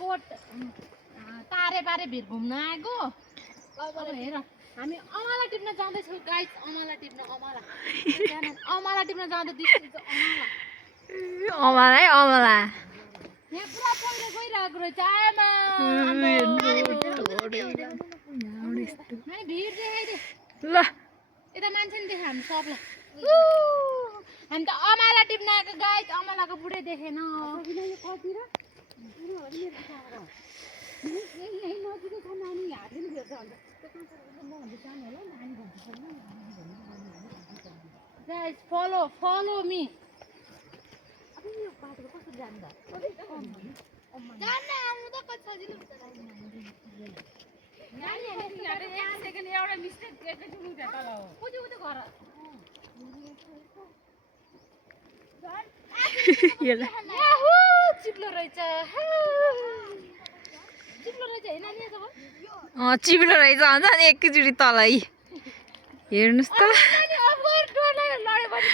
Coat तारे बारे भिर घुम्न आएको हेर हामी अमला टिप्न जाँदैछौँ गाइस अमला टिप्न अमला टिप्न जाँदै दिस अमला है अमला यहाँ पुरा पहिरो गइरहेको रहेछ आमा भिड देखाइदे ल यता मान्छे नि देखायो हामी सबलाई हामी त अमला टिप्न आएको गाइस अमलाको बुढे देखेन Guys, follow me. चिप्लो रहेछ चिप्लो रहेछ अन्त एकैचोटि तलै हेर्नुहोस् त